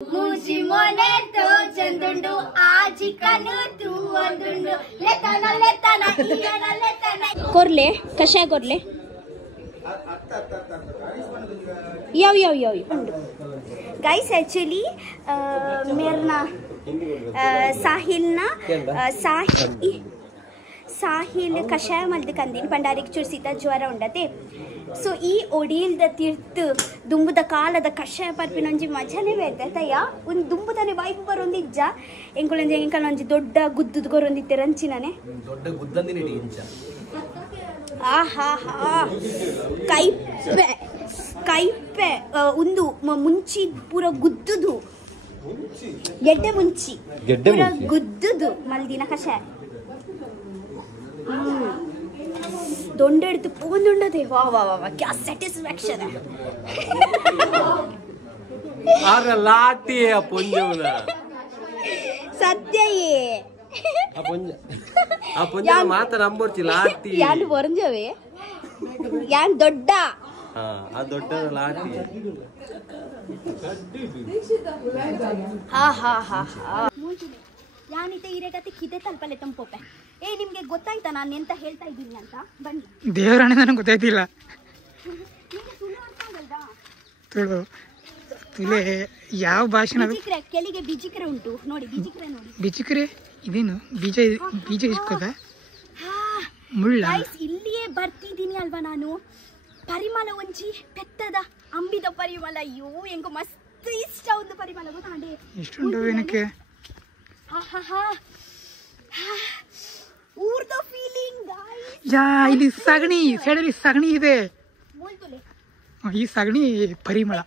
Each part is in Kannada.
ಮೂಜಿ ಮೊನೆತು ಚಂದುಂಡು ಆಜಿ ಕನು ತೂ ಒಂದುಂಡು ಲೆತನ ಲೆತನ ಈಯನ ಲೆತನ ಕೊರ್ಲೆ ಕಷಾಯ ಕೊರ್ಲೆ ಯಾವ ಯಾವ ಯಾವ ಉಂಡು गाइस एक्चुअली मेरे ना साहिल कषाय मल्द कंदीन पंडारिक चूर सीता ज्वर उंडते सो ई ओडील्द तीर्थ दुंबुद कालद कषाय पर्पिनೊಂಜಿ ಮಜಾನೇ ಬೇತಯ್ಯ ಒಂದು ದುಂಬುದನೆ ವೈಬ್ ಬರೊಂದಿಜ್ಜ ಎಂಕಲೊಂಜಿ ದೊಡ್ಡ ಗುದ್ದುದ ಗೊರೊಂದಿತ್ತೆ ರಂಚಿನನೆ ದೊಡ್ಡ ಗುದ್ದಂದಿನೆ ಇಂಚ ಆಹಾ ಹಾ ಕೈಪೆ ಒಂದು ಮುಂಚಿ ಪೂರ ಗುದ್ದುದು ಗೆಡ್ಡೆ ಮುಂಚಿ ಪೂರ ಗುದ್ದುದು ಮಲ್ದಿನ ಕಷಾಯ ದೊಂಡೆಡ್ತು ಪೋಂದುಂಡದೆ ವಾ ವಾ ವಾ ಕ್ಯಾ ಸ್ಯಾಟಿಸ್ಫ್ಯಾಕ್ಷನ್ ಆಗ ಲಾಟಿಯ ಪೊಂಜವನ ಸತ್ಯಯೇ ಆ ಪೊಂಜ ಮಾತ ನಂಬರ್ತಿ ಲಾಟಿ ಯಾನ್ ಬೊರಂಜವೆ ಯಾನ್ ದೊಡ್ಡ ಆ ದೊಡ್ಡ ಲಾಟಿ ಹಾ ಹಾ ಹಾ ಹಾ ಯಾನಿತೆ ಇರೆಗತೆ ಕಿದೆ ತಲ್ಪಲೆ ತಂಪೋಪೆ ಏ ನಿಮ್ಗೆ ಗೊತ್ತಾಯ್ತಾ ನಾನು ಎಂತ ಹೇಳ್ತಾ ಇದ್ದೀನಿ ಅಂತ ಬನ್ನಿ ದೇವರಾಣೆ ನನಗೆ ಗೊತ್ತಾಯ್ತಿಲ್ಲ ನಿಮ್ಗೆ ಸುಳ್ಳು ಅರ್ಥ ಆಗಲ್ವಾ ತುಳು ತುಲೆ ಯಾವ ಭಾಷೆ ಬಿಜಿಕ್ರೆ ಕೆಲಿಗೆ ಬಿಜಿಕ್ರೆ ಉಂಟು ನೋಡಿ ಬಿಜಿಕ್ರೆ ನೋಡಿ ಬಿಜಿಕ್ರೆ ಇದೇನು ಬೀಜ ಬೀಜ ಇಸ್ಕೋದ ಮುಳ್ಳ ಗೈಸ್ ಇಲ್ಲಿಯೇ ಬರ್ತಿದ್ದೀನಿ ಅಲ್ವಾ ನಾನು ಪರಿಮಳ ಒಂಜಿ ಪೆತ್ತದ ಅಂಬಿದ ಪರಿಮಳ ಅಯ್ಯೋ ಹೆಂಗೋ ಮಸ್ತ್ ಇಷ್ಟ ಒಂದು ಪರಿಮಳ ಗೊತ್ತಾಂಡೆ ಎಷ್ಟುಂಟು ಏನಕ್ಕೆ ಊರ್ದ ಫೀಲಿಂಗ್ ಗೈಸ್ ಯಾ ಇಲ್ಲಿ ಸಗಣಿ ಸೈಡಲ್ಲಿ ಸಗಣಿ ಇದೆ ಮೂಲ್ತುಲೆ ಈ ಸಗಣಿ ಪರಿಮಳ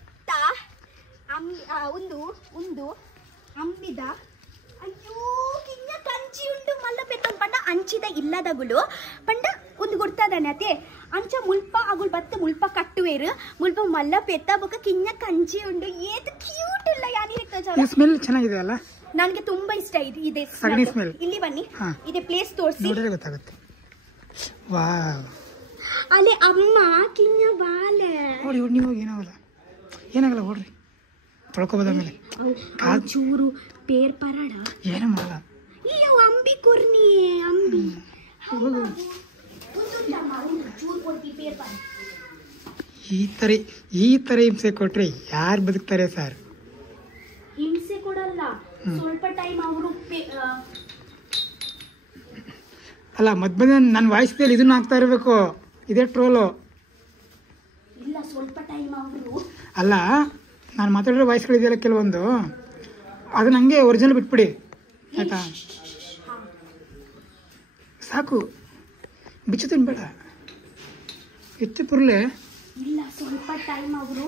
ಒಂದು ಒಂದು ಅಂಬಿದ ಅಯ್ಯೋ ಕಿಂಗ ಕಂಚಿ ಉಂಡು ಮಲ್ಲ ಪೆತ್ತೊಂದು ಪಂಡ ಅಂಚಿದ ಇಲ್ಲದಗುಳು ಪಂಡ ಒಂದು ಗುರ್ತಾದಾನೆ ಅತೆ ಅಂಚ ಮುಲ್ಪ ಅಗುಳು ಬತ್ತ ಮುಲ್ಪ ಕಟ್ಟುವೇರು ಮುಲ್ಪ ಮಲ್ಲ ಪೆತ್ತ ಬೊಕ್ಕ ಕಿಂಗ ಕಂಚಿ ಉಂಡು ಏತು ಕ್ಯೂಟ್ ಇಲ್ಲ ಯಾನಿ ಈ ಸ್ಮೆಲ್ ಚೆನ್ನಾಗಿದೆ ಅಲ್ಲ ನನಗೆ ತುಂಬಾ ಇಷ್ಟ ಇದೆ ಸಗಣಿ ಸ್ಮೆಲ್ ಇಲ್ಲಿ ಬನ್ನಿ ಇದೆ ಪ್ಲೇಸ್ ತೋರಿಸಿ ನೋಡಿದ್ರೆ ಗೊತ್ತಾಗುತ್ತೆ ವಾವ್ ಅಲೆ ಅಮ್ಮ ಕಿಂಗ ಬಾಲೆ ನೋಡಿ ನೀವು ಏನಾಗಲ್ಲ ಓಡ್ರಿ ತೊಳ್ಕೊಬೋದ ಮೇಲೆ ಚೂರು ಪೇರ್ ಪರಡ ಏನೂ ಮಾಡಲ್ಲ ಇಲ್ಲ ಅಂಬಿ ಕೊರ್ನಿ ಅಂಬಿ ಈ ತರ ಹಿಂಸೆ ಕೊಟ್ರೆ ಯಾರು ಬದುಕ್ತಾರೆ ಸರ್ ಹಿಂಸೆ ಕೊಡಲ್ಲ ಸ್ವಲ್ಪ ಟೈಮ್ ಅವರು ಅಲ್ಲ ಮಧ್ಯ ನನ್ನ ವಾಯ್ಸ್ದಲ್ಲಿ ಇದನ್ನ ಹಾಕ್ತಾ ಇರಬೇಕು ಇದೇ ಟ್ರೋಲು ಇಲ್ಲ ಸ್ವಲ್ಪ ಟೈಮ್ ಅವರು ಅಲ್ಲ ನಾನು ಮಾತಾಡಿರೋ ವಾಯ್ಸ್ಗಳಿದೆಯಲ್ಲ ಕೆಲವೊಂದು ಅದನ್ನ ಹಂಗೆ ಒರಿಜಿನಲ್ ಬಿಟ್ಬಿಡಿ ಆಯ್ತಾ ಸಾಕು ಬಿಚ್ಚು ತಿನ್ಬೇಡ ಎತ್ತಿ ಪುರ್ಲೆ ಇಲ್ಲ ಸ್ವಲ್ಪ ಟೈಮ್ ಅವರು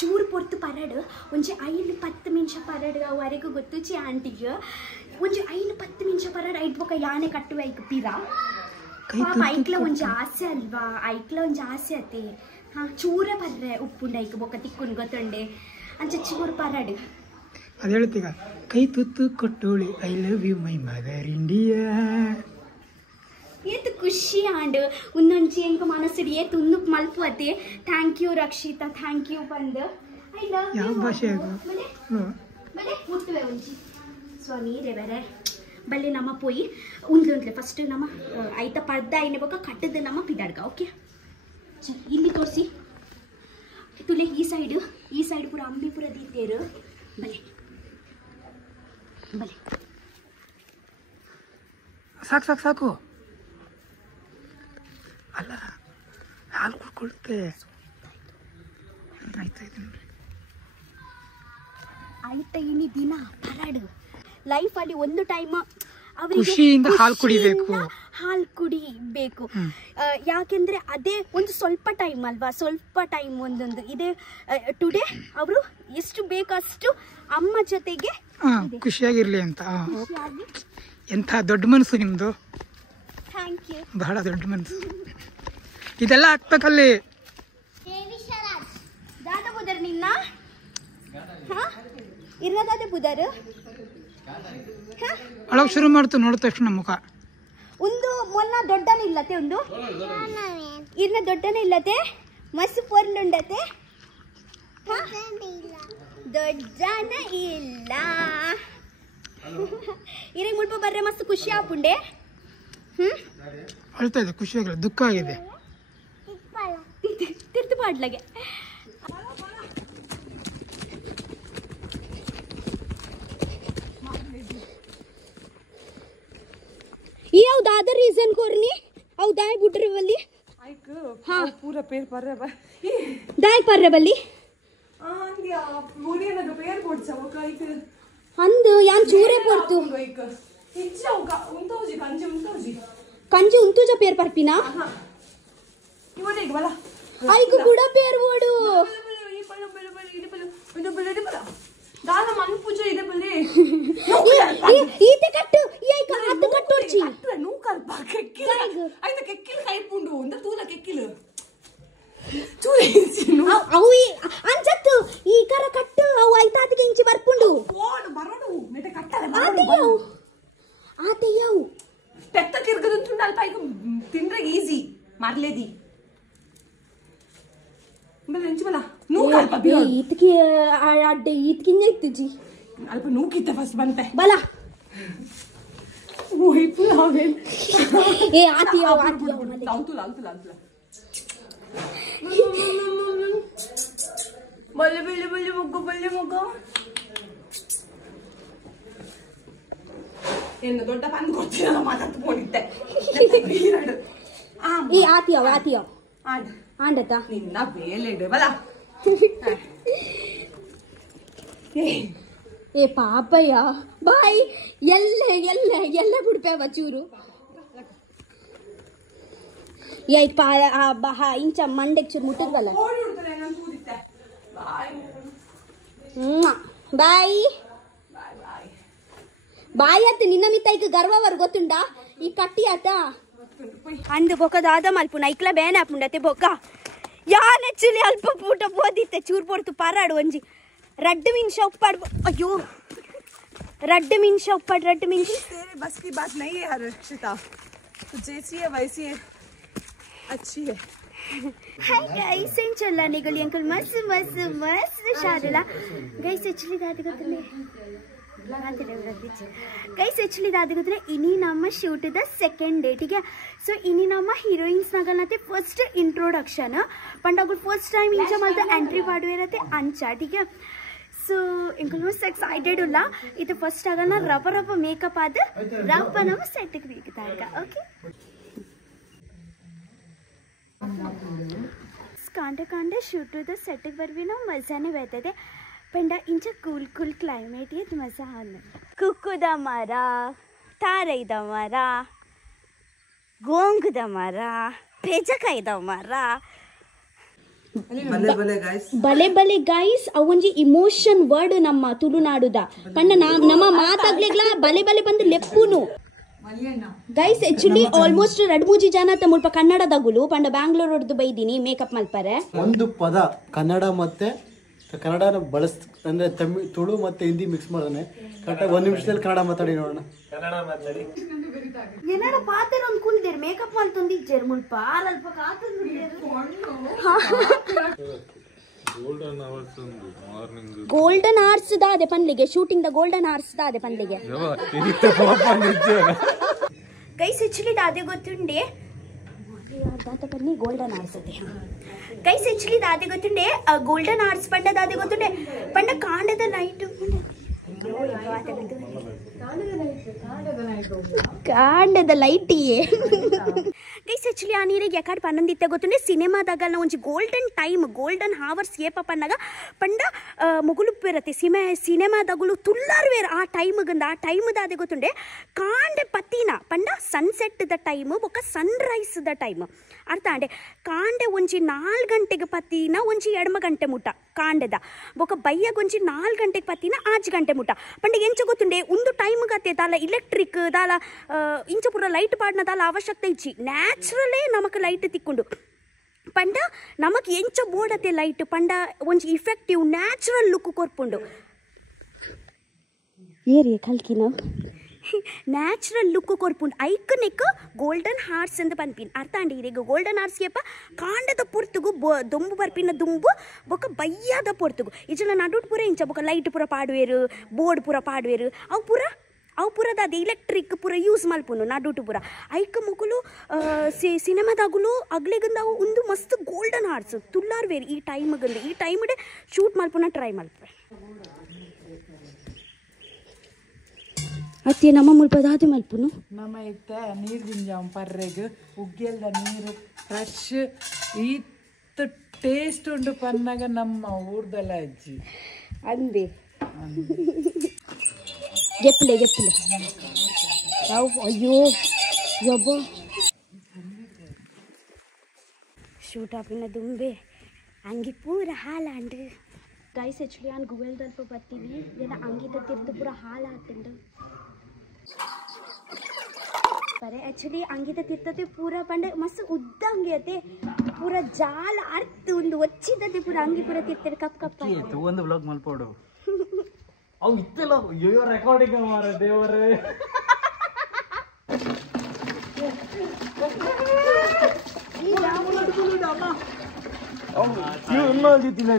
ಚೂರು ಪೊರ್ತು ಪರಡು ಒಂಜಿ 5-10 ನಿಮಿಷ ಪರಡು ಅವರೆಗೂ ಗೊತ್ತುಚಿ ಆಂಟಿಗೆ ಒಂಜಿ 5-10 ನಿಮಿಷ ಪರಡು ಐಟ್ ಬೊಕ ಯಾನೆ ಕಟ್ಟುವ ಐಕ್ ಪಿರ ಪಾಪ ಐಕ್ಲ ಒಂಜಿ ಆಸೆ ಅಲ್ವಾ ಐಕ್ಲ ಒಂಜಿ ಆಸೆ ಅತೆ ಹಾ ಚೂರ ಬರ್ರೆ ಉಪ್ಪುಂಡ ಐಕ್ ಬೊಕ ತಿಕ್ಕುನ್ ಗೊತ್ತುಂಡೆ ಅಂಚ ಚೂರು ಪರಡು ಅದು ಹೇಳ್ತೀಗ ಕೈ ತುತ್ತು ಕೊಟ್ಟೋಳಿ I love you my mother India ಏತು ಖುಷಿ ಆಂಡ್ ಉನ್ನೊಂಚಿ ಎಂಕ ಮನಸ್ಸು ಏತು ಉನ್ನು ಮಲ್ಪುವತೆ thank you Rakshita thank you ಬಂದು ಐ ಲವ್ ಯು ಯಾವ ಭಾಷೆ ಅದು ಬಲೆ ಮುಟ್ಟುವೆ ಒಂಚಿ ಸ್ವಾಮಿ ರೇವರೆ ಬಲ್ಲೆ ನಮ್ಮ ಪೋಯಿ ಉಂದ್ಲೆ ಫಸ್ಟ್ ನಮ್ಮ ಐತ ಪರ್ದ ಐನೆ ಬೊಕ ಕಟ್ಟದ ನಮ್ಮ ಪಿದಾಡ್ಗ ಓಕೆ ಇಲ್ಲಿ ತೋರಿಸಿ ತುಲೆ ಈ ಸೈಡ್ ಪೂರ ಅಂಬಿಪುರ ದೀತೇರು ಬಲೆ ಬಲೆ ಸಾಕು ಸಾಕು ಸಾಕು ಅಲ್ಲ ಹಾಲು ಕುಡ್ಕೊಳುತ್ತೆ ಆಯ್ತಾ ಇನಿ ದಿನ ಪರಡು ಲೈಫಲ್ಲಿ ಒಂದು ಟೈಮ್ ಖುಷಿಯಿಂದ ಹಾಲು ಕುಡಿಬೇಕು ಯಾಕೆಂದ್ರೆ ಅದೇ ಒಂದು ಸ್ವಲ್ಪ ಟೈಮ್ ಅಲ್ವಾ ಸ್ವಲ್ಪ ಟೈಮ್ ಒಂದೊಂದು ಇದೆ ಟುಡೇ ಅವರು ಎಷ್ಟು ಬೇಕಷ್ಟು ಅಮ್ಮ ಜೊತೆಗೆ ಖುಷಿಯಾಗಿರ್ಲಿ ಅಂತ ಎಂಥ ದೊಡ್ಡ ಮನಸ್ಸು ನಿಮ್ದು ಥ್ಯಾಂಕ್ ಯು ಬಹಳ ದೊಡ್ಡ ಮನಸ್ಸು ಇದೆಲ್ಲ ಹಾಕ್ಬೇಕಲ್ಲಿ ದಾದ ಬುದರ್ ನಿನ್ನ ಇರ್ನದಾದ ಬುದರ್ ಅಳಗ್ ಶುರು ಮಾಡ್ತು ನೋಡಿದ ತಕ್ಷಣ ಮುಖ ಒಂದು ಮೊನ್ನ ದೊಡ್ಡನೇ ಇಲ್ಲತೆ ಒಂದು ಇನ್ನ ದೊಡ್ಡನೇ ಇಲ್ಲತೆ ಮಸ್ತ್ ಪೊರ್ಲು ಉಂಡತೆ ದೊಡ್ಡನ ಇಲ್ಲ ಇರಂಗ್ ಮುಲ್ಪ ಬರ್ರೆ ಮಸ್ತ್ ಖುಷಿ ಆಪುಂಡೆ ಅಳ್ತಾ ಇದೆ, ಖುಷಿ ಆಗಿಲ್ಲ, ದುಃಖ ಆಗಿದೆ. ತಿರ್ತು ಪಾಡ್ಲಗೆ ये दादा रीजन कोरनी औ दाई बुटरे बल्ली आइक हां पूरा पेर पर्रे बा दाई पर्रे बल्ली अंदिया मोरी नग पेर कोಡ್ಸವ ಕೈಕ ಅಂದು ಯಾನ್ ಚೂರೆ ಪೊರ್ತು ಕೈಕ ಇಚ್ಚೌಕ ಉಂತೋಜಿ ಕಂಜಿ ಉಂತುಜ ಪೇರ್ ಪರ್ಪಿನಾ ಇವನಿಗ ಬಲ ಐಕು ಕೂಡ ಪೇರ್ ಓಡು ಈ ಪಳ್ಳು ಇದು ಬಲ ದಾನ ಮನ್ ಪೂಜೆ ಇದೆ ಬಲ್ಲಿ ಈತೆ ಕಟ್ಟು ಏಕ ಹತ್ತು ಕಟ್ಟೋರ್ಚಿ ಅತ್ರ ನೂ ಕರ್ಪ ಕೆಕ್ಕಿಲ ಐತ ಕೆಕ್ಕಿಲ ಕೈಪುಂಡು ಒಂದ ತೂಲ ಕೆಕ್ಕಿಲ ಚೂರಿಸಿನು ಅವು ಅಂಜತ್ತು ಈ ಕರ ಕಟ್ಟು ಅವು ಐತಾತಿಗೆ ಇಂಚಿ ಬರ್ಪುಂಡು ಓಡು ಬರೋಡು ನೆಟ ಕಟ್ಟಲ ಆತೆಯವು ಪೆತ್ತ ಕಿರ್ಗದಂತು ಅಲ್ಪ ಈಗ ತಿಂದ್ರೆ ಈಸಿ ಮಾರ್ಲೇದಿ ಬಲ ಎಂಚಿ ಬಲ ನೂ ಕರ್ಪ ಬಿರೋ ಈತಕ್ಕೆ ಅಡ್ಡ ಈತಕಿಂಜ ಇತ್ತುಜಿ ಅಲ್ಪ ನೂಕಿತ್ತೆ ಫಸ್ಟ್ ಬಂತೆ ಬಲ ಓಯ್ ಪುಲಾವೆನ್ ಏ ಆತಿಯವ ಲಾಂತುಲ ಬಲ್ಲೆ ಮೊಗ್ಗು ಏನು ದೊಡ್ಡ ಪಂದು ಕೊಡ್ತೀರಲ್ಲ ಮಾತಾಡ್ಕೊಂಡಿದ್ದೆ ಈ ಆತಿಯವ ಆಡ್ ಆಂಡತ ನಿನ್ನ ಬೇಲೆಡು ಬಲ ಏ ಪಾಪಯ್ಯ ಬಾಯ್ ಎಲ್ಲ ಬಿಡ್ಪೇವ ಚೂರು ಏಕ್ ಇಂಚ ಮಂಡೆಗ್ ಚೂರು ಮುಟ್ಟದ್ವಲ್ಲ ಬಾಯ್ ಬಾಯ್ ಅತ್ತ ನಿನ್ನ ಮಿತ್ತ ಗರ್ವವರ್ ಗೊತ್ತುಂಡ ಈ ಕಟ್ಟಿ ಆತ ಅಂದು ಬೊಕ್ಕದಾದ ಮಲ್ಪುನ ಐಕ್ಲ ಬೇನೆ ಆಪುಂಡತೆ ಬೊಕ್ಕ ಯಾನ್ ಆಕ್ಚುಲಿ ಅಲ್ಪ ಪೂಟ ಬೋದಿತ್ತೆ ಚೂರ್ ಪೊಡ್ತು ಪಾರಾಡು ಒಂಜಿ रड्ड मीन उप्पड़ अयो रड्ड मीन उप्पड़ रड्ड मीन तेरे बस की बात नहीं है हर्षिता तू जैसी है वैसी है अच्छी है हाय गाइस ಏನ್ ಚಲ್ಲ ನಿಗಲಿ ಅಂಕಲ್ ಮಸ್ತ್ ಶಾದಲ ಗೈಸ್ एक्चुअली ದಾದಿ ಗೊತ್ತಲೇ ಗೈಸ್ एक्चुअली ದಾದಿ ಗೊತ್ತಲೇ ಇನಿ ನಮ್ಮ ಶೂಟ್ ದ ಸೆಕೆಂಡ್ ಡೇ ठीक है सो इनी ನಮ್ಮ ಹೀರೋಯಿನ್ಸ್ ನಗಲತೆ ಫಸ್ಟ್ ಇಂಟ್ರೊಡಕ್ಷನ್ पंडागुल फर्स्ट टाइम इंचा मल्त एंट्री पाडवेरते अंचा ठीक है सो इंकल मस्त एक्साइटेड उल्ला इते फर्स्ट आगना रप मेकअप आद रप नम सेट ಗೆ ಬೀಗತಾಗ okay Kande shoot the set ಗೆ ಬರ್ವಿ ನಾವು ಮಜಾನೆ ಬರ್ತದೆ पंडा इंच कूल क्लाइमेट ये मजा आने कुक्कुद मर तारैद मर गोंगद मर पेजकायद मर ಬಲೆ ಗೈಸ್ ಅವೊಂಜಿ ಇಮೋಷನ್ ವರ್ಡ್ ನಮ್ಮ ತುಳುನಾಡುದ ಪಂಡ ನಮ್ಮ ಮಾತಾಗ್ಲೆಗ್ಲ ಬಲೆ ಬಂದು ಲೆಪ್ಪುನು ಗೈಸ್ ಆಕ್ಚುಲಿ ಆಲ್ಮೋಸ್ಟ್ 2-3 ಜನ ಮುಲ್ಪ ಕನ್ನಡದಗುಲು ಪಂಡ ಬ್ಯಾಂಗ್ಳೂರ್ ಹೊಡೆದು ಬೈದಿನಿ ಮೇಕಪ್ ಮಲ್ಪರೆ ಒಂದು ಪದ ಕನ್ನಡ ಮತ್ತೆ ಕನ್ನಡನ ಬಳಸ್ ಅಂದ್ರೆ ತಮಿಳ್ ತುಳು ಮತ್ತೆ ಹಿಂದಿ ಮಿಕ್ಸ್ ಮಾಡೋಣ ಕರೆಕ್ಟಾಗಿ 1 ನಿಮಿಷದಲ್ಲಿ ಕನ್ನಡ ಮಾತಾಡಿ ನೋಡೋಣ ಕನ್ನಡ ಮಾತಾಡಿ ಏನಾರ ಪಾತ್ರ ಒಂದು ಕುಲ್ದೇರ್ ಮೇಕಪ್ ಮಾಡ್ತಂದಿಜ್ಜೇರ್ ಮುಲ್ಪ ಅಲ್ಪ ಕಾತಂದಿದ್ದೇರ್ ಗೋಲ್ಡನ್ ಅವರ್ಸ್ ದಾದೆ ಪನ್ಲಿಗೆ ಶೂಟಿಂಗ್ ದ ಗೋಲ್ಡನ್ ಅವರ್ಸ್ ದಾದೆ ಪನ್ಲಿಗೆ ಗೈಸ್ ಆಕ್ಚುಲಿ ದಾದೆ ಗೊತ್ತುಂಡೆ ಗೋಲ್ಡನ್ ಅವರ್ಸ್ ಅದೇ ಗೈಸ್ ಆಕ್ಚುಲಿ ದಾದೆ ಗೊತ್ತುಂಡೆ ಗೋಲ್ಡನ್ ಅವರ್ಸ್ ಪಂಡ ದಾದೆ ಗೊತ್ತುಂಡೆ ಪಂಡ ಕಾಂಡದ ಲೈಟ್ ಕಾಂಡದ ಲೈಟಿಯೇ ಗೈಸ್ ಆಕ್ಚುಲಿ ಆ ನೀರಿಗೆ ಯಾಕಡೆ ಪನ್ನಂದಿತ್ತೆ ಗೊತ್ತುಂಡೆ ಸಿನಿಮಾದಾಗಲ್ಲ ಒಂಜಿ ಗೋಲ್ಡನ್ ಟೈಮ್ ಗೋಲ್ಡನ್ ಹವರ್ಸ್ ಏಪ ಪನ್ನಾಗ ಪಂಡ ಮುಗುಲು ಬೇರತ್ತೆ ಸಿನಿಮಾದಾಗಲು ತುಲ್ಲಾರು ಬೇರೆ ಆ ಟೈಮ್ದಾದೆ ಗೊತ್ತುಂಡೆ ಕಾಂಡೆ ಪತ್ತಿನ ಪಂಡ ಸನ್ಸೆಟ್ ದ ಟೈಮ್ ಬೊಕ್ಕ ಸನ್ರೈಸ್ ದ ಟೈಮ್ ಅರ್ಥ ಅಂಡೆ ಕಾಂಡೆ ಒಂಜಿ 4 ಗಂಟೆಗೆ ಪತ್ತಿನ ಒಂಜಿ 2 ಗಂಟೆ ಮುಟ್ಟ ಕಾಂಡೆದ ಬೊಕ್ಕ ಬಯ್ಯಾಗ ಒಂಜಿ 4 ಗಂಟೆಗೆ ಪತ್ತಿನ 5 ಗಂಟೆ ಮುಟ್ಟ ಪಂಡ ಎಂಚ ಗೊತ್ತುಂಡೆ ಒಂದು ಟೈಮ್ ಗತ್ತೆ ದಾಲ ಇಲೆಕ್ಟ್ರಿಕ್ ದಾಲ ಇಂಚ ಪೂರ ಲೈಟ್ ಪಾಡ್ನ ದಾಲ ಅವಶ್ಯಕತೆ ಇಚ್ಚಿ ನ್ಯಾಚುರಲೇ ನಮಕ್ ಲೈಟ್ ತಿಕ್ಕೊಂಡು ಪಂಡ ನಮಕ್ ಎಂಚ ಬೋಡತೆ ಲೈಟ್ ಪಂಡ ಒಂಜಿ ಇಫೆಕ್ಟಿವ್ ನ್ಯಾಚುರಲ್ ಲುಕ್ ಕೊರ್ಪುಂಡು ಏರಿಯ ಕಲ್ಕಿನ ನ್ಯಾಚುರಲ್ ಲುಕ್ ಕೊರ್ಪುಂಡು ಐಕನಿಕ್ ಗೋಲ್ಡನ್ ಹಾರ್ಸ್ ಅಂತ ಪನ್ಪಿನ್ ಅರ್ಥ ಅಂಡಿ ಈಗ ಗೋಲ್ಡನ್ ಹಾರ್ಸ್ಗೆಪ್ಪ ಕಾಂಡದ ಪೊರ್ತುಗು ದೊಂಬು ಬರ್ಪಿನ ದುಂಬು ಬೊಕ್ಕ ಬಯ್ಯಾದ ಪೊರ್ತುಗು ಈಜನ ನಡುಟ್ ಪೂರ ಇಂಚ ಬೊಕ್ಕ ಲೈಟ್ ಪೂರ ಪಾಡುವೆರು ಬೋರ್ಡ್ ಪೂರ ಪಾಡುವೆರು ಅವು ಪೂರದ ಅದು ಇಲೆಕ್ಟ್ರಿಕ್ ಪೂರ ಯೂಸ್ ಮಲ್ಪುನು ನಡುಟು ಪೂರ ಐಕ ಮುಗುಲು ಸಿನಿಮಾದಾಗುಲು ಅಗ್ಲೆಗಂದಾವು ಒಂದು ಮಸ್ತ್ ಗೋಲ್ಡನ್ ಹಾರ್ಸ್ ತುಲ್ಲಾರ್ ಬೇರೆ ಈ ಟೈಮ್ಗಂದು ಈ ಟೈಮ್ಡೆ ಶೂಟ್ ಮಲ್ಪುನ ಟ್ರೈ ಮಲ್ಪೆ ಅತ್ತೆ ನಮ್ಮ ಮುಲ್ಪದಾದ ಮಲ್ಪುನು ನಮ್ಮ ಇತ್ತ ನೀರು ದಿಂಜಾವ ಪರ್ರೆಗ್ ಉಗ್ಗೆಲ್ದ ನೀರು ಫ್ರೆಶ್ ಈತ್ ಟೇಸ್ಟ್ ಉಂಡು ಪನ್ನಾಗ ನಮ್ಮ ಊರ್ದಲ್ಲ ಅಜ್ಜಿ ಅಂದೆ ಗೆಪ್ಪಲೆ ಅಯ್ಯೋ ಯಬ್ಬ ಶೂಟ್ ಆಪಿನ ದುಂಬೆ ಹಂಗೆ ಪೂರ ಹಾಲಾಂಡು ಗೈಸ್ ಆ್ಯಕ್ಚುಲಿ ನಾನು ಗೂಗಲ್ದಲ್ಪ ಬರ್ತೀನಿ ಎಲ್ಲ ಅಂಗಿದ ತಿರ್ದು ಪೂರ ಹಾಲು ಹಾಕ್ತಂಡು ಬರೇ ಆ್ಯಕ್ಚುಲಿ ಅಂಗಿದ ತಿರ್ತದೆ ಪೂರ ಪಂಡ ಮಸ್ತ್ ಉದ್ದ ಅಂಗಿ ಅತ್ತೆ ಪೂರ ಜಾಲ ಅರ್ಥ ಒಂದು ಒಚ್ಚಿದತೆ ಪೂರ ಅಂಗಿ ಪೂರ ತಿರ್ತದೆ ಕಪ್ ಒಂದು ಬ್ಲಾಗ್ ಮಲ್ಪೋಡು ಅವು ಇತ್ತಲ್ಲ ಅಯ್ಯೋ ರೆಕಾರ್ಡಿಂಗ್ ಮಾರ ದೇವರೇ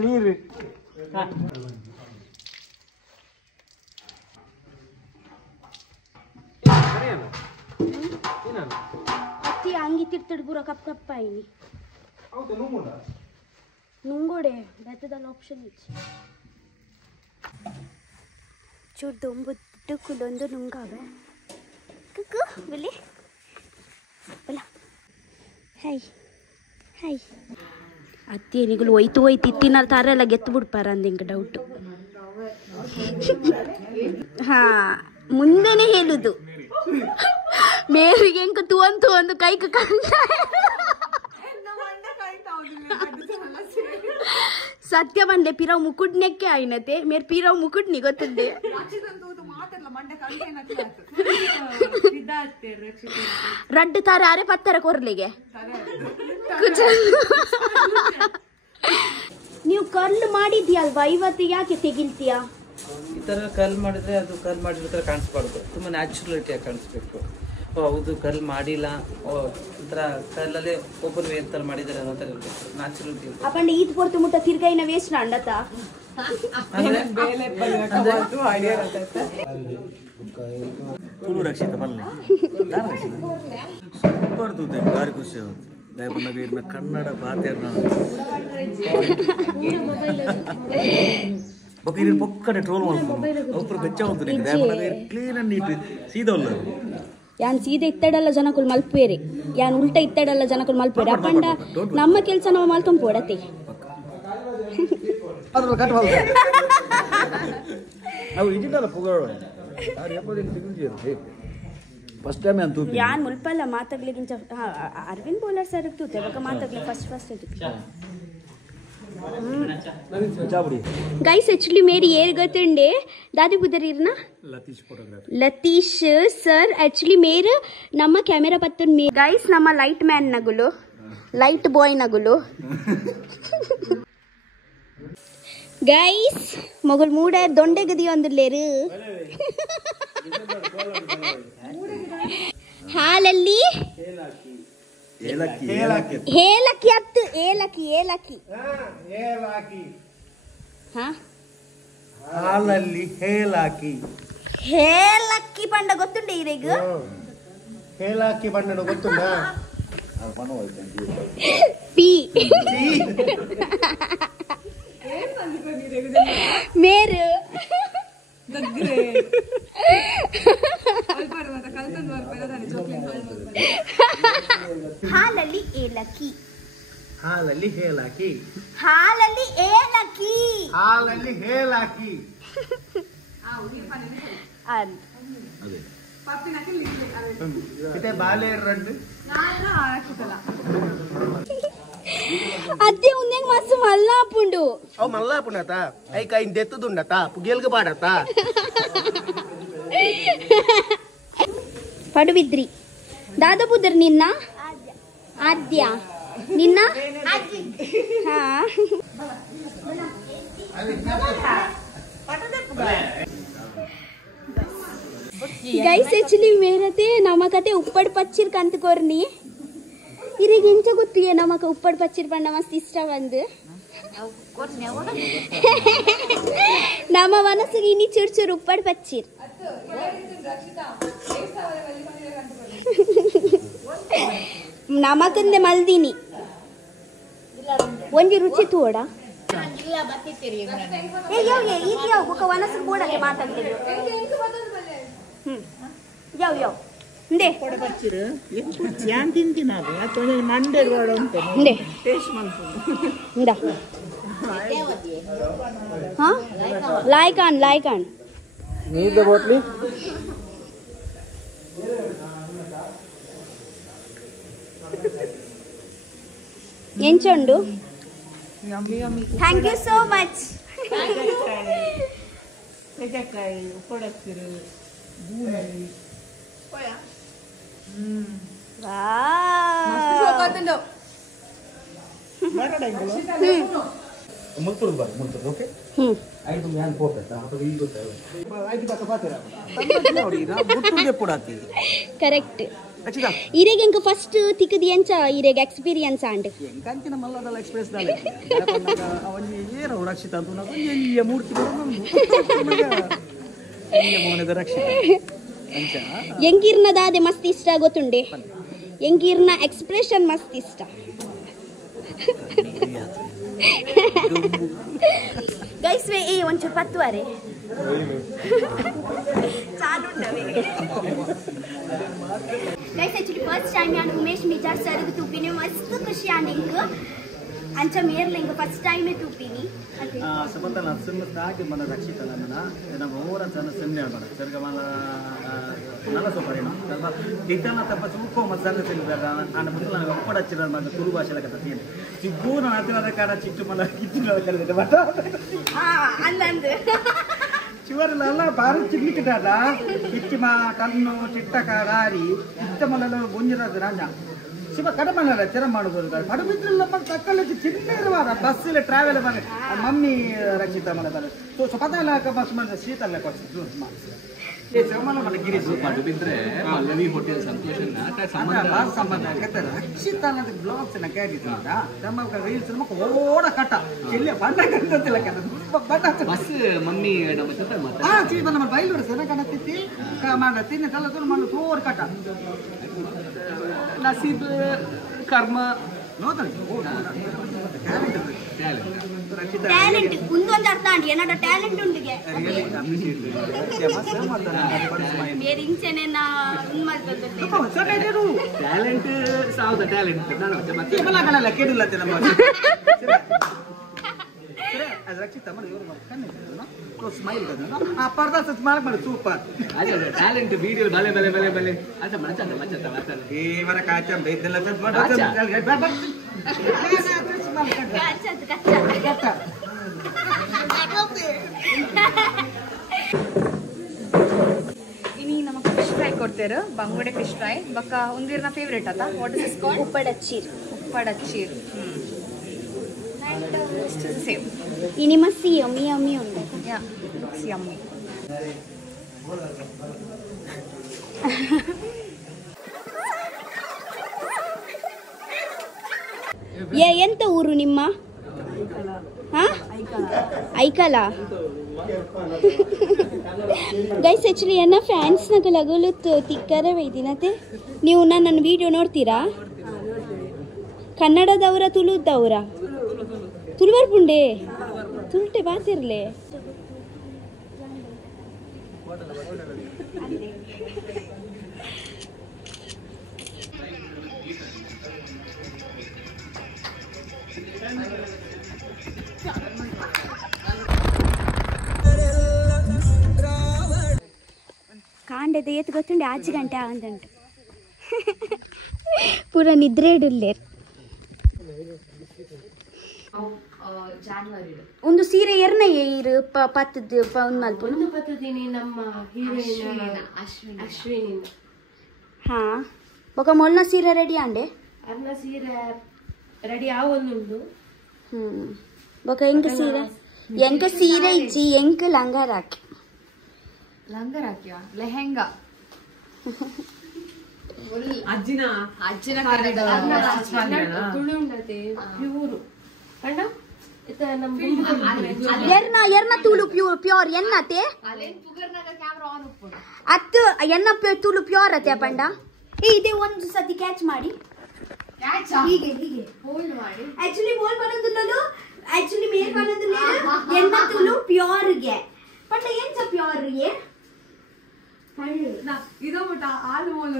ನೀರು ಅತ್ತಿ ಅಂಗಿ ತಿರ್ತಡು ಪೂರ ಕಪ್ ಆಯ್ನಿ ನುಂಗೋಡೆ ಬೆತ್ತದಲ್ಲಿ ಆಪ್ಷನ್ ಇಚ್ಚಿ ಚೂರು ದೊಂಬುಟ್ಟು ಕುಲೊಂದು ನುಂಗಾವೆ ಕುಕ್ಕು ಬಲಿ ಬಲ ಹೈ ಅತ್ತಿ ಏನಿಗಳು ಒಯ್ತು ಇತ್ತಿನ ತರ ಎಲ್ಲ ಗೆತ್ತು ಬಿಡ್ಪಾರ ಅಂದ ಹಿಂಗೆ ಡೌಟು ಹಾ ಮುಂದೆನೆ ಹೇಳುದು ಮೇರಿಗೆ ಹೆಂಗ ತುವಂತು ಒಂದು ಕೈಕ ಸತ್ಯ ಬಂದೆ ಪಿರಾವ್ ಮುಕುಟ್ನೆಕ್ಕೆ ಆಯ್ನತೆ ಮೇರ್ ಪಿರಾವ್ ಮುಕುಟ್ನಿ ಗೊತ್ತಿದ್ದೆ ರಡ್ಡು ತರ ಅರೆ ಪತ್ತರ ಕೊರ್ಲಿಗೆ ನೀವು ಕರ್ಲ್ ಮಾಡಿದ್ಯಲ್ವಾ ಇವತ್ತು ಯಾಕೆ ತೆಗಿಲ್ತೀಯಾ ಈ ಥರ ಕರ್ಲ್ ಮಾಡಿದ್ರೆ ಅದು ಕರ್ಲ್ ಮಾಡಿರೋ ಕಾಣಿಸ್ಬಾರ್ದು ತುಂಬ ನ್ಯಾಚುರಲಿಟಿಯಾಗಿ ಕಾಣಿಸ್ಬೇಕು ಹೌದು ಕರ್ಲ್ ಮಾಡಿಲ್ಲ ಒಂಥರ ಕರ್ಲಲ್ಲೇ ಓಪನ್ ವೇ ಥರ ಮಾಡಿದ್ದಾರೆ ಅನ್ನೋ ಥರ ಇರಬೇಕು ನ್ಯಾಚುರಲಿಟಿ ಅಪ್ಪಂಡ ಈದ್ ಪೊರ್ತು ಮುಟ್ಟ ತಿರ್ಗೈನ ವೇಸ್ಟ್ ಅಂಡತ ತುಳು ರಕ್ಷಿತ ಬಲ್ಲೆ ಸೂಪರ್ ತೂತೆ ಭಾರಿ ಖುಷಿ ಆಗುತ್ತೆ ದಯಪಂಡ ಕನ್ನಡ ಭಾಷೆಯನ್ನು ಬೊಕ್ಕ ಪೊಕ್ಕಡೆ ಟ್ರೋಲ್ ಮಾಡ್ಕೊಂಡು ಒಬ್ಬರು ಬೆಚ್ಚ ಹೋಗ್ತಾರೆ ದಯಪಂಡ ಕ್ಲೀನ್ ಅಂಡ್ ನೀಟ್ ಸೀದಲ್ಲ ಯಾನ್ ಸೀದೆ ಇತ್ತಡಲ್ಲ ಜನಕ್ಕೂ ಮಲ್ಪೇರಿ ಯಾನ್ ಉಲ್ಟ ಇತ್ತಡಲ್ಲ ಜನಕ್ಕೂ ಮಲ್ಪೇರಿ ಅಪ್ಪಂಡ ನಮ್ಮ ಕೆಲಸ ನಾವು ಮಲ್ಕೊಂಡ್ಪೋಡತಿ ನಾವು ಇದಿಲ್ಲ ಪುಗಾಡ ಫಸ್ಟ್ ಟೈಮ್ ಅಂತ ಯಾನ್ ಮುಲ್ಪಲ್ಲ ಮಾತಾಗ್ಲಿಗಿಂತ ಅರವಿಂದ್ ಬೋಲರ್ ಸರ್ ತೂತೆ ಬೊಕ್ಕ ಮಾತಾಗ್ಲಿ ಫಸ್ಟ್ गाइस एक्चुअली मेरी ये गतंडे दादी पुदर इरना लतीश सर एक्चुअली मेरे नम्मा कैमरा पत्तन मे गाइस नम्मा लाइट मैन नगुलो लाइट बॉय नगुलो गाइस मोगल मूड है दोंडे गदी अंदरलेरू हालल्ली ಹೇಲಕ್ಕಿ ಅತ್ತು ಏಲಕ್ಕಿ ಹಾಲಲ್ಲಿ ಹೇಲಕ್ಕಿ ಪಂಡ ಗೊತ್ತುಂಡೆ ಈರೆಗ ಹೇಲಾಕಿ ಬಣ್ಣ ಗೊತ್ತುಂಡ ಪಿ ಮೇರು ಹಾಲಲ್ಲಿ ಏಲಕ್ಕಿ అదే ఉంది మస్తు మల్లాపుండు అవు మల్లాపుండత ఐ కై దెత్తుదుండత పుగేల్గ పాడత పడువిద్రి దాదాపుద్దరు నిన్న ఆద్య నిన్న गाइस एक्चुअली मेरते नमकते उप्पड़ पच्चीर कंत कोरनी इरिग इंच गुत्तिये नमक उप्पड़ पच्चीर पण्ण मस्त इष्ट बंद ನಮ್ಮ ಮನಸ್ಸಿಗೆ ಇನಿ ಚೂರು ಉಪ್ಪಡ್ ಪಚ್ಚಿರ್ ನಮಕಂದೆ ಮಲ್ದಿನಿ ಒಂಜಿ ರುಚಿ ತೋಡ ఒక వనసు కూడలే మాట్లాడలేదు యావ్ యావ్ ఇందే ಯಾನ್ ತಿಂತಿನಾಗ ತೊಂದರೆ ಮಂಡೆ ರೋಡ್ ಅಂತ ಇಂದೇ ಟೇಸ್ಟ್ ಮಾಡ್ತೀನಿ ಇಂದಾ ಹಾ ಲೈಕ್ ಆನ್ ನೀರ್ದ ಬಾಟ್ಲಿ ಎಂಚುಂಡು ಥ್ಯಾಂಕ್ ಯು ಸೋ ಮಚ್ ತೆಗೆಕಾಯಿ ಉಪ್ಪಡಕ್ಕಿರು ಬೂನಿ ಓಕೆ ಕರೆಕ್ಟ್ ಇರೆಗೆ ಇಂಕ ಫಸ್ಟ್ ತಿಕ್ಕದಿ ಎಂಚ ಇರೆಗೆ ಎಕ್ಸ್ಪೀರಿಯನ್ಸ್ ಆಂಡ್ ಎಂಕಂಚಿನ ಮಲ್ಲದಲ್ಲ ಎಕ್ಸ್ಪ್ರೆಸ್ ದಾಲೆ ಅವನಿ ಏರೋ ರಕ್ಷಿತ ಅಂತ ನಾವು ಎಲ್ಲಿಯ ಮೂರ್ತಿ ಮೋನದ ರಕ್ಷಿತ ಅಂಚ ಎಂಗಿರ್ನ ದಾದೆ ಮಸ್ತ್ ಇಷ್ಟ ಗೊತ್ತುಂಡೆ ಎಂಗಿರ್ನ ಎಕ್ಸ್ಪ್ರೆಷನ್ ಮಸ್ತ್ ಇಷ್ಟ ಗೈಸ್ ವೇ ಏ ಒಂಚೂರು ಪತ್ತುವರೆ ಗೈಸ್ ಆಕ್ಚುಲಿ ಫಸ್ಟ್ ಟೈಮ್ ನಾನು ಉಮೇಶ್ ಮಿಜಾರ್ ಸರ್ಗೆ ತೂಪಿನಿ ಮಸ್ತ್ ಖುಷಿ ಆಂಡಿಂಗ್ ಅಂಚ ಮೇರ್ಲೆ ಇಂಗ ಫಸ್ಟ್ ಟೈಮೇ ತೂಪಿನಿ ಸಂಬಂಧ ನರ್ಸಿಂಗ್ మన రక్షిత మన ನಮ್ಮ ಊರ ಜನ ಸೆನ್ನೆ మన ಸರ್ಗ మన ನಲ ಸೋಪರೇನ ದಿತನ ತಪ್ಪ ಚೂಕೋ ಮಸಾಲ ಸೆನ್ನೆ ಅನ್ನ ಮುಂದೆ ನನಗೆ ಒಪ್ಪಡ ಹಚ್ಚಿರ మన ತುಳು ಭಾಷೆಲ ಕಥ ತಿಂದೆ ಸಿಗ್ಗೂನ ನಾತಿನ ಕಾಡ ಚಿಟ್ಟು మన ಕಿತ್ತಿನ ಕರೆದೆ ಬಟ ಅಲ್ಲಂದು చివరిలో బారు చిల్లికిటాడ ఇచ్చి మా కన్ను చిట్టక రారి ఇష్టమలలో గుంజరాజు రాజా ಶಿವ ಕಡಿಮೆ ತೆರ ಮಾಡುವುದು ಕಡಿಮೆ ಇದ್ರಲ್ಲ ತಕ್ಕಲ್ಲಿ ಚಿನ್ನ ಇರುವಾಗ ಬಸ್ಸಲ್ಲಿ ಟ್ರಾವೆಲ್ ಮಾಡಿ ಮಮ್ಮಿ ರಕ್ಷಿತ ಮನೆ ಸೊ ಪದಲ್ಲ ಬಸ್ ಮಾಡಿದ್ರೆ ಶೀತಲ್ಲ ಕೊಡ್ಸಿದ್ರು మన గిరీష్ ಬಿದ್ರೆ ಪಲ್ಲವಿ ಹೋಟೆಲ್ ಸಂತೋಷನ ಸಂಬಂಧ ರಕ್ಷಿತ ಅನ್ನೋದು ಬ್ಲಾಗ್ಸ್ ನ ಕೇಳಿದ್ದ ನಮ್ಮ ರೀಲ್ಸ್ ಓಡ ಕಟ್ಟ ಚೆಲ್ಲಿ ಬಣ್ಣ ಕಟ್ಟಿಲ್ಲ ಬಣ್ಣ ಬಸ್ ಮಮ್ಮಿ ನಮ್ಮ ಜೊತೆ ಹಾ ಚೀಪ ನಮ್ಮ ಬೈಲೂರು ಸೆನ ಕಣತಿತ್ತಿ ಮಾಡ ತಿನ್ನ ಕಲ್ಲ ಮಣ್ಣು ತೋರ್ ಕಟ್ಟ ನಸೀಬ್ ಕರ್ಮ ನೋಡ್ತಾರೆ ಟ್ಯಾಲೆಂಟ್ ಒಂದೊಂದು ಅರ್ಥ ಅಂಡಿ ಏನಾಡ ಟ್ಯಾಲೆಂಟ್ ಉಂಡಿಗೆ ಬೇರೆ ಇಂಚೆನೆ ನಾ ಟ್ಯಾಲೆಂಟ್ ಸಾವ್ದ ಟ್ಯಾಲೆಂಟ್ ನಾನು ಕೇಳಿಲ್ಲ ನಮ್ಮ ರಕ್ಷಿತ ಸ್ಮೈಲ್ ಆ ಪರ್ದಾಸ ಸ್ಮೈಲ್ ಮಾಡಿ ಸೂಪರ್ ಅದೇ ಟ್ಯಾಲೆಂಟ್ ವಿಡಿಯೋ ಬಲೆ ಬಲೆ ಬಲೆ ಬಲೆ ಅಂತ ಮಚ್ಚ ಏ ವರ ಕಾಚ ಬೇದೆಲ್ಲ ಇನಿ ನಮಗೆ ಫಿಶ್ ಫ್ರೈ ಕೊಡ್ತೇರು ಬಂಗುಡೆ ಫಿಶ್ ಫ್ರೈ ಬಕ್ಕ ಒಂದಿರ್ನ ಫೇವ್ರೇಟ್ ಅತ್ತ ವಾಟ್ ಇಸ್ ಕಾಲ್ಡ್ ಉಪ್ಪಡಚ್ಚೀರ್ ಉಪ್ಪಡಚ್ಚೀರ್ ಸೇಮ್ ಇನಿ ಮಸ್ತ್ ಯಮ್ಮಿ ಯಮ್ಮಿ ಉಂಟು ಯಾ ಲುಕ್ಸ್ ಯಮ್ಮಿ ಎಂತ ಊರು ನಿಮ್ಮ ಐಕಲ ಗೈಸ್ ಆಕ್ಚುಲಿ ನನ್ನ ಫ್ಯಾನ್ಸ್ನ ಲಗಲು ತಿಕ್ಕರ ವೈದಿನತೆ ನೀವು ನನ್ನ ವಿಡಿಯೋ ನೋಡ್ತೀರಾ ಕನ್ನಡದವರ ತುಳುದವರ ತುಳುವರ್ ಪುಂಡೆ ತುಳುಟೆ ಬಾತಿರ್ಲೆ ಕಾಂಡದ ಏತ್ ಗೊತ್ತುಂಡೆ 5 ಗಂಟೆ ಆಗಂತುಂಟು ಪೂರ ನಿದ್ರೆ ಇಡಲ್ಲೇರ್ ಒಂದು ಸೀರೆ ಎರನೇ ಇರು ಪತ್ತದ್ದು ಒಂದು ಮಲ್ಪುನು ನಮ್ಮ ಹೀರೋಯಿನ್ ಅಶ್ವಿನಿ ಹಾ ಬೊಕ ಮೊಳ್ನ ಸೀರೆ ರೆಡಿ ಅಂಡೆ ಅರ್ನ ಸೀರೆ ರೆಡಿ ಆವೊಂದುಂಡು ಬೊಕ ಎಂಕ ಸೀರೆ ಇಜ್ಜಿ ಎಂಕ ಲಂಗ ರಾಕಿ ಲಂಗರ್ ಹಾಕ್ಯಾ ಲೆಹೆಂಗಾ ಅಜ್ಜಿನ ತುಳು ಉಂಡತೆ ಪ್ಯೂರು ಕಂಡ ಎನ್ನ ತುಳು ಪ್ಯೂರ್ ಎನ್ನತೆ ಅತ್ತು ಎನ್ನ ತುಳು ಪ್ಯೂರ್ ಅತ್ತೆ ಪಂಡ ಇದೇ ಒಂದು ಸತಿ ಕ್ಯಾಚ್ ಮಾಡಿ ಹೀಗೆ ಹೀಗೆ ಹೋಲ್ಡ್ ಮಾಡಿ ಆಕ್ಚುಲಿ ಹೋಲ್ಡ್ ಮಾಡೋದಿಲ್ಲದು ಆಕ್ಚುಲಿ ಮೇಲ್ ಮಾಡೋದಿಲ್ಲ ಎನ್ನ ತುಳು ಪ್ಯೂರ್ಗೆ ಪಂಡ ಏನ್ ಸ ಪ್ಯೂರ್ಗೆ ಇದೋ ಮಟ್ಟ ಹಾಲು ಹೋಲು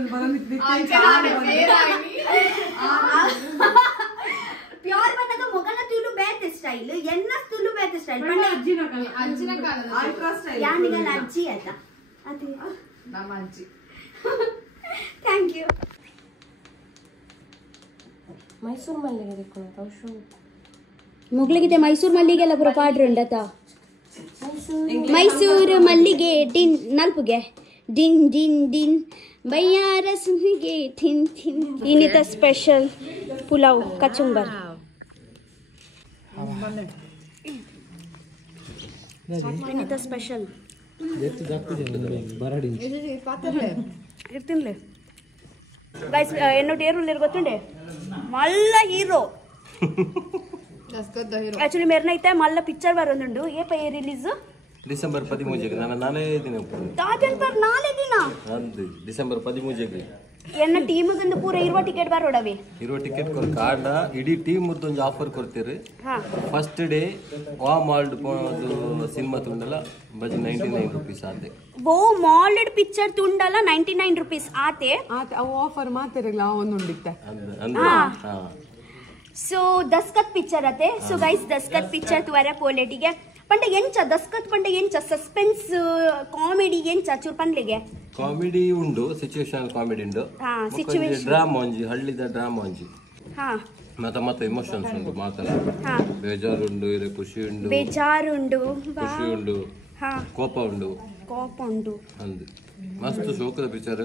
ಪ್ಯೂರ್ ಬಂದಾಗ ಮೊಗಲ ತುಳು ಬೇತೆ ಸ್ಟೈಲ್ ಎನ್ನ ತುಳು ಬೇತೆ ಸ್ಟೈಲ್ ಅಜ್ಜಿನ ಕಾಲದ ಯಾನಿಗಲ್ಲ ಅಜ್ಜಿ ಅಲ್ಲ ಅದೇ ನಮ್ಮ ಅಜ್ಜಿ ಥ್ಯಾಂಕ್ ಯು ಮೈಸೂರು ಮಲ್ಲಿಗೆ ತೆಕ್ಕೊಂಡು ಮೊಗ್ಲಿಗಿದೆ ಮೈಸೂರು ಮಲ್ಲಿಗೆಲ್ಲ ಪೂರ ಪಾಡ್ರು ಉಂಡತ ಮೈಸೂರು ಮಲ್ಲಿಗೆ ಡಿನ್ ನಲ್ಪುಗೆ ಡಿನ್ ಡಿನ್ ಡಿನ್ ಬಯ್ಯಾರ ಸುಮಿಗೆ ಠಿನ್ ಠಿನ್ ಇನ್ನಿತ ಸ್ಪೆಷಲ್ ಪುಲಾವ್ ಕಚುಂಬರ್ ಇನ್ನಿತ ಸ್ಪೆಷಲ್ ಇರ್ತೀನಿಲೆ ಗೈಸ್ ಎನ್ನೋಟು ಏರುಳ್ಳಿ ಗೊತ್ತುಂಡೆ ಮಲ್ಲ ಹೀರೋ ಆಕ್ಚುಲಿ ಮೇರ್ನ ಐತೆ ಮಲ್ಲ ಪಿಕ್ಚರ್ ಬರೋದುಂಡು ಏಪ ಏ ರಿಲೀಸ್ ಡಿಸೆಂಬರ್ 13 ನಾನೇ ದಿನ ತಾಜಂತರ್ ನಾಳೆ ದಿನ ಅಂದು ಡಿಸೆಂಬರ್ 13 ಎನ್ನ ಟೀಮ್ಗಂದು ಪೂರ ಇರುವ ಟಿಕೆಟ್ ಬರೋಡವೆ ಇರುವ ಟಿಕೆಟ್ ಕಾರಣ ಇಡೀ ಟೀಮ್ ಒಂದು ಆಫರ್ ಕೊಡ್ತೀರಿ ಹಾ ಫಸ್ಟ್ ಡೇ ವಾ ಮಾಲ್ಡ್ ಸಿನಿಮಾ ತುಂಡಲ್ಲ ಬಜಿ 99 ರೂಪೀಸ್ ಆತೆ ಓ ಮಾಲ್ಡ್ ಪಿಕ್ಚರ್ ತುಂಡಲ್ಲ 99 ರೂಪೀಸ್ ಆತೆ ಅವು ಆಫರ್ ಮಾತಿರಲ್ಲ ಒಂದುಂಡಿತ್ತೆ ಸೊ ದಸ್ಕತ್ ಪಿಕ್ಚರ್ ಅತೆ ಸೊ ಗೈಸ್ ದಸ್ಕತ್ ಪಿಕ್ಚರ್ ತುವರ ಕ್ವಾಲಿಟಿಗೆ ಪಂಡ ಎಂಚ ದಸ್ಕತ್ ಪಂಡ ಎಂಚ ಸಸ್ಪೆನ್ಸ್ ಕಾಮಿಡಿ ಎಂಚ ಚೂರ್ ಪಂಡ್ಲಿಗೆ ಕಾಮಿಡಿ ಉಂಡು ಸಿಚುವೇಶನ್ ಕಾಮಿಡಿ ಉಂಡು ಸಿಚುವೇಶನ್ ಡ್ರಾಮಾ ಒಂಜಿ ಹಳ್ಳಿದ ಡ್ರಾಮಾ ಒಂಜಿ ಹಾ ಮತ್ತೆ ಇಮೋಷನ್ಸ್ ಉಂಡು ಮಾತಲ್ಲ ಬೇಜಾರುಂಡು ಇರೆ ಖುಷಿ ಉಂಡು ಬೇಜಾರುಂಡು ಖುಷಿ ಉಂಡು ಕೋಪ ಉಂಡು ಅಂದು ಮಸ್ತ್ ಶೋಕದ ಪಿಕ್ಚರ್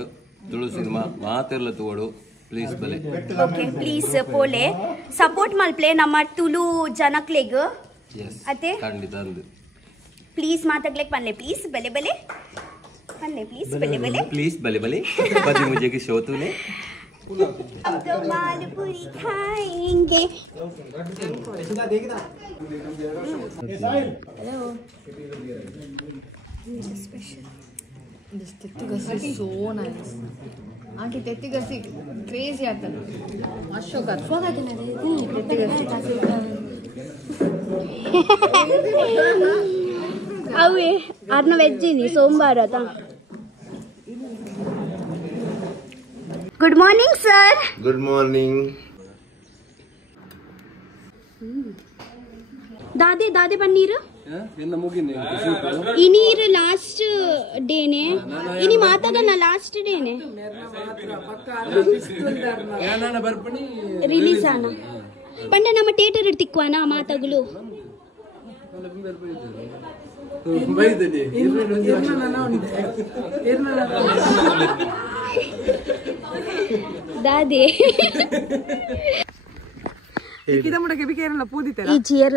ತುಳು ಸಿನಿಮಾ ಮಾತೆಲ್ಲ ತಗೋಡು ಪ್ಲೀಸ್ ಬಲೆ ಓಕೆ ಪ್ಲೀಸ್ ಪೋಲೆ ಸಪೋರ್ಟ್ ಮಲ್ಪ್ಲೆ ನಮ್ಮ ತುಳು ಜನಕ್ಲೆಗ್ ಅತೆ ಖಂಡಿತ ಅಂದು ಪ್ಲೀಸ್ ಮಾತಾಗ್ಲಿಕ್ಕೆ ಬನ್ಲೆ ಪ್ಲೀಸ್ ಬಲೆ ಬಲೆ ಬನ್ಲೆ ಪ್ಲೀಸ್ ಬಲೆ ಬಲೆ ಪ್ಲೀಸ್ ಬಲೆ ಬಲೆ ಬದಿ ಮುಜೆಗೆ ಶೋತುನೆ अब तो मालपुरी खाएंगे This tettigasi so nice. Auntie tettigasi crazy ಆಗ್ತದೆ. ಅಶೋಕ tettigasi. ಅವೇ ಅರ್ನ ವೆಜ್ ಇದೆ ಸೋಮವಾರ ತಾ good morning sir good morning ದಾದೆ ಬನ್ನೀರು ಇನೀರು ಲಾಸ್ಟ್ ಡೇನೆ ಇನಿ ಮಾತಾಡೋಣ ಲಾಸ್ಟ್ ಡೇನೆ ರಿಲೀಸ್ ಆನ ಪಂಡ ನಮ್ಮ ಥಿಯೇಟರ್ ತಿಕ್ವಾನ ಮಾತಾಗಲು ದಾದೆ ಈ ಚೇರ್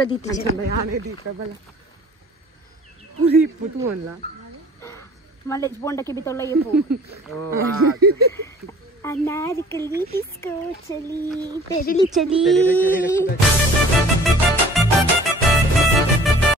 ಮಲ್ಲೆ ಬೋಂಡಕ್ಕೆ ಬಿತ್ತೊಳ್ಳ ಎಪ್ಪು ಅನಾರಕಲಿ ಡಿಸ್ಕೋ ಚಲಿ ಪೆರಳಿ ಚಲಿ